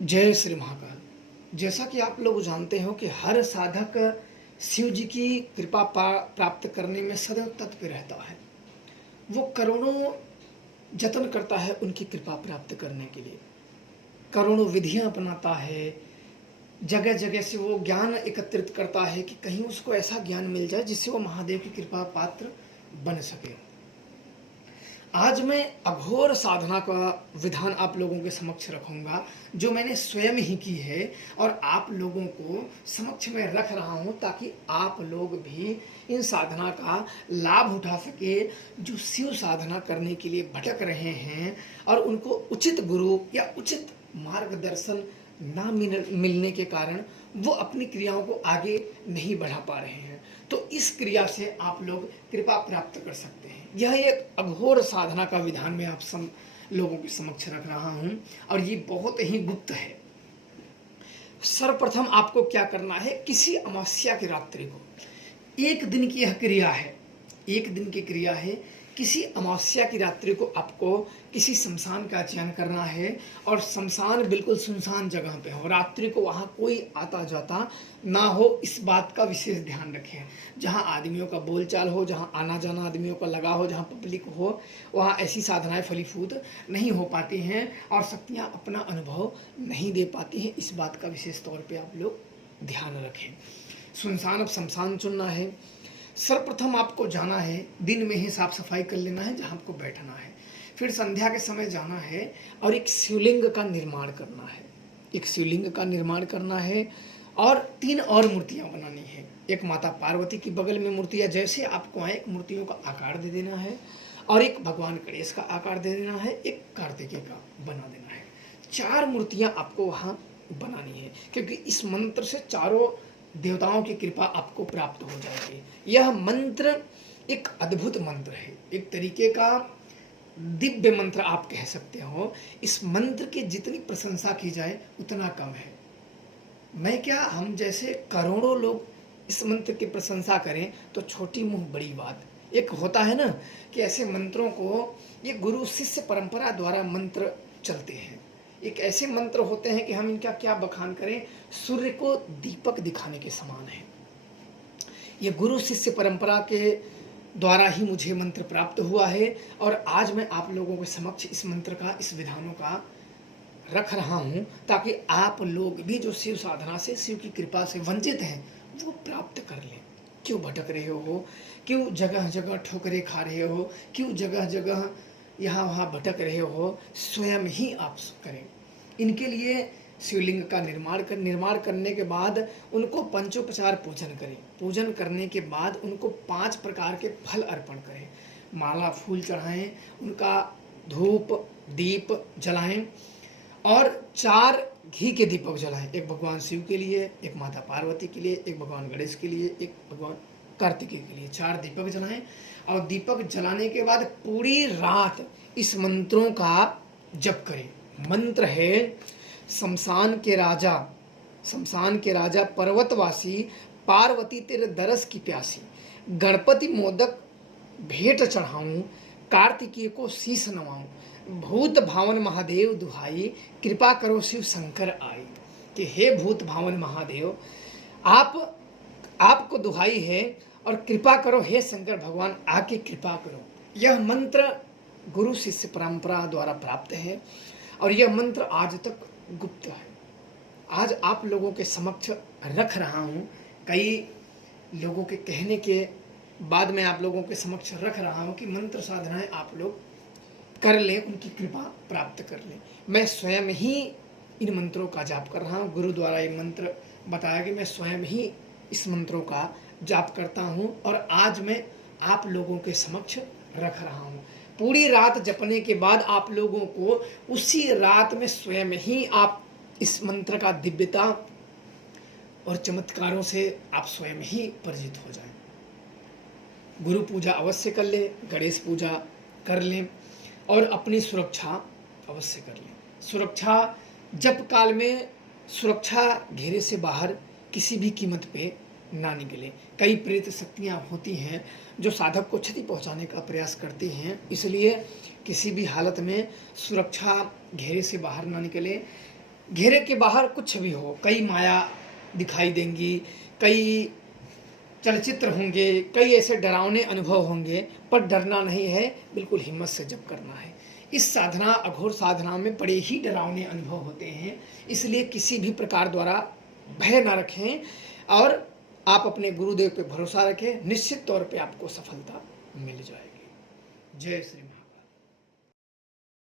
जय श्री महाकाल। जैसा कि आप लोग जानते हो कि हर साधक शिव जी की कृपा प्राप्त करने में सदैव तत्पर रहता है। वो करोड़ों जतन करता है उनकी कृपा प्राप्त करने के लिए, करोड़ों विधियां अपनाता है, जगह जगह से वो ज्ञान एकत्रित करता है कि कहीं उसको ऐसा ज्ञान मिल जाए जिससे वो महादेव की कृपा पात्र बन सके। आज मैं अघोर साधना का विधान आप लोगों के समक्ष रखूंगा, जो मैंने स्वयं ही की है और आप लोगों को समक्ष में रख रहा हूं ताकि आप लोग भी इन साधना का लाभ उठा सके, जो शिव साधना करने के लिए भटक रहे हैं और उनको उचित गुरु या उचित मार्गदर्शन ना मिलने के कारण वो अपनी क्रियाओं को आगे नहीं बढ़ा पा रहे हैं। तो इस क्रिया से आप लोग कृपा प्राप्त कर सकते हैं। यह एक अघोर साधना का विधान मैं आप सब लोगों के समक्ष रख रहा हूं और ये बहुत ही गुप्त है। सर्वप्रथम आपको क्या करना है, किसी अमावस्या की रात्रि को, एक दिन की यह क्रिया है, एक दिन की क्रिया है। किसी अमावस्या की रात्रि को आपको किसी शमशान का चयन करना है और शमशान बिल्कुल सुनसान जगह पे हो, रात्रि को वहाँ कोई आता जाता ना हो, इस बात का विशेष ध्यान रखें। जहाँ आदमियों का बोलचाल हो, जहाँ आना जाना आदमियों का लगा हो, जहाँ पब्लिक हो, वहाँ ऐसी साधनाएं फलीभूत नहीं हो पाती हैं और शक्तियाँ अपना अनुभव नहीं दे पाती हैं। इस बात का विशेष तौर पर आप लोग ध्यान रखें। सुनसान अब शमशान चुनना है। सर्वप्रथम आपको जाना है, दिन में ही साफ सफाई कर लेना है जहाँ आपको बैठना है। फिर संध्या के समय जाना है और एक शिवलिंग का निर्माण करना है, एक शिवलिंग का निर्माण करना है और 3 और मूर्तियाँ बनानी है। एक माता पार्वती की बगल में मूर्ति है, जैसे आपको आए मूर्तियों का आकार दे देना है और एक भगवान गणेश का आकार दे देना है, एक कार्तिकेय का बना देना है। 4 मूर्तियाँ आपको वहाँ बनानी है, क्योंकि इस मंत्र से चारों देवताओं की कृपा आपको प्राप्त हो जाएगी। यह मंत्र एक अद्भुत मंत्र है, एक तरीके का दिव्य मंत्र आप कह सकते हो। इस मंत्र की जितनी प्रशंसा की जाए उतना कम है। मैं क्या, हम जैसे करोड़ों लोग इस मंत्र की प्रशंसा करें तो छोटी मुंह बड़ी बात। एक होता है ना कि ऐसे मंत्रों को, ये गुरु शिष्य परंपरा द्वारा मंत्र चलते हैं, एक ऐसे मंत्र होते हैं कि हम इनका क्या बखान करें, सूर्य को दीपक दिखाने के समान है। ये गुरु शिष्य परंपरा के द्वारा ही मुझे मंत्र प्राप्त हुआ है और आज मैं आप लोगों के समक्ष इस मंत्र का, इस विधानों का रख रहा हूं ताकि आप लोग भी जो शिव साधना से, शिव की कृपा से वंचित हैं, वो प्राप्त कर लें। क्यों भटक रहे हो, क्यों जगह जगह ठोकरे खा रहे हो, क्यों जगह जगह यहाँ वहाँ भटक रहे हो, स्वयं ही आप करें। इनके लिए शिवलिंग का निर्माण करने के बाद उनको पंचोपचार पूजन करें। पूजन करने के बाद उनको 5 प्रकार के फल अर्पण करें, माला फूल चढ़ाएं, उनका धूप दीप जलाएं और 4 घी के दीपक जलाएं। एक भगवान शिव के लिए, एक माता पार्वती के लिए, एक भगवान गणेश के लिए, एक भगवान कार्तिकेय के लिए। 4 दीपक जलाएं और दीपक जलाने के बाद पूरी रात इस मंत्रों का जप करें। मंत्र है, शमशान के राजा पर्वतवासी, पार्वती तेरे दरस की प्यासी, गणपति मोदक भेंट चढ़ाऊं, कार्तिकेय को शीश नवाऊं, भूत भावन महादेव दुहाई, कृपा करो शिव शंकर आई। कि हे भूत भावन महादेव, आपको दुहाई है और कृपा करो, हे शंकर भगवान आके कृपा करो। यह मंत्र गुरु शिष्य परंपरा द्वारा प्राप्त है और यह मंत्र आज तक गुप्त है। आज आप लोगों के समक्ष रख रहा हूँ, कई लोगों के कहने के बाद मैं आप लोगों के समक्ष रख रहा हूँ कि मंत्र साधनाएं आप लोग कर लें, उनकी कृपा प्राप्त कर लें। मैं स्वयं ही इन मंत्रों का जाप कर रहा हूँ, गुरु द्वारा ये मंत्र बताया कि मैं स्वयं ही इस मंत्रों का जाप करता हूँ और आज मैं आप लोगों के समक्ष रख रहा हूँ। पूरी रात जपने के बाद आप लोगों को उसी रात में स्वयं ही आप इस मंत्र का दिव्यता और चमत्कारों से आप स्वयं ही परिचित हो जाएं। गुरु पूजा अवश्य कर लें, गणेश पूजा कर लें और अपनी सुरक्षा अवश्य कर लें। सुरक्षा, जप काल में सुरक्षा घेरे से बाहर किसी भी कीमत पे ना निकले। कई प्रेत शक्तियाँ होती हैं जो साधक को क्षति पहुंचाने का प्रयास करती हैं, इसलिए किसी भी हालत में सुरक्षा घेरे से बाहर ना निकले। घेरे के बाहर कुछ भी हो, कई माया दिखाई देंगी, कई चलचित्र होंगे, कई ऐसे डरावने अनुभव होंगे, पर डरना नहीं है, बिल्कुल हिम्मत से जप करना है। इस साधना, अघोर साधना में बड़े ही डरावने अनुभव होते हैं, इसलिए किसी भी प्रकार द्वारा भय ना रखें और आप अपने गुरुदेव पे भरोसा रखें, निश्चित तौर पे आपको सफलता मिल जाएगी। जय श्री